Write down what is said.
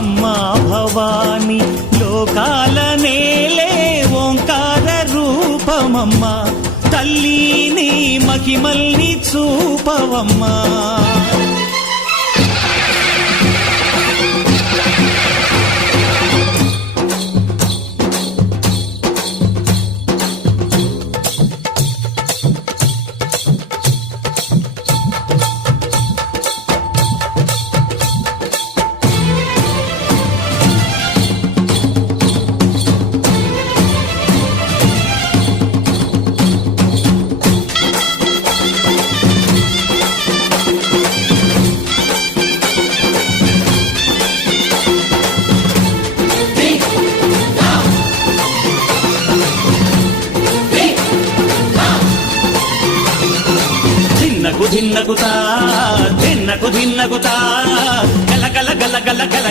అమ్మా భవాని లోకాల నేలే ఓంకార రూపమమ్మా తల్లి నీ మహిమల్ని చూపవమ్మా ధిన్నకు ధిన్నకుతా ధిన్నకు ధిన్నకుతా గల గల గల గల గల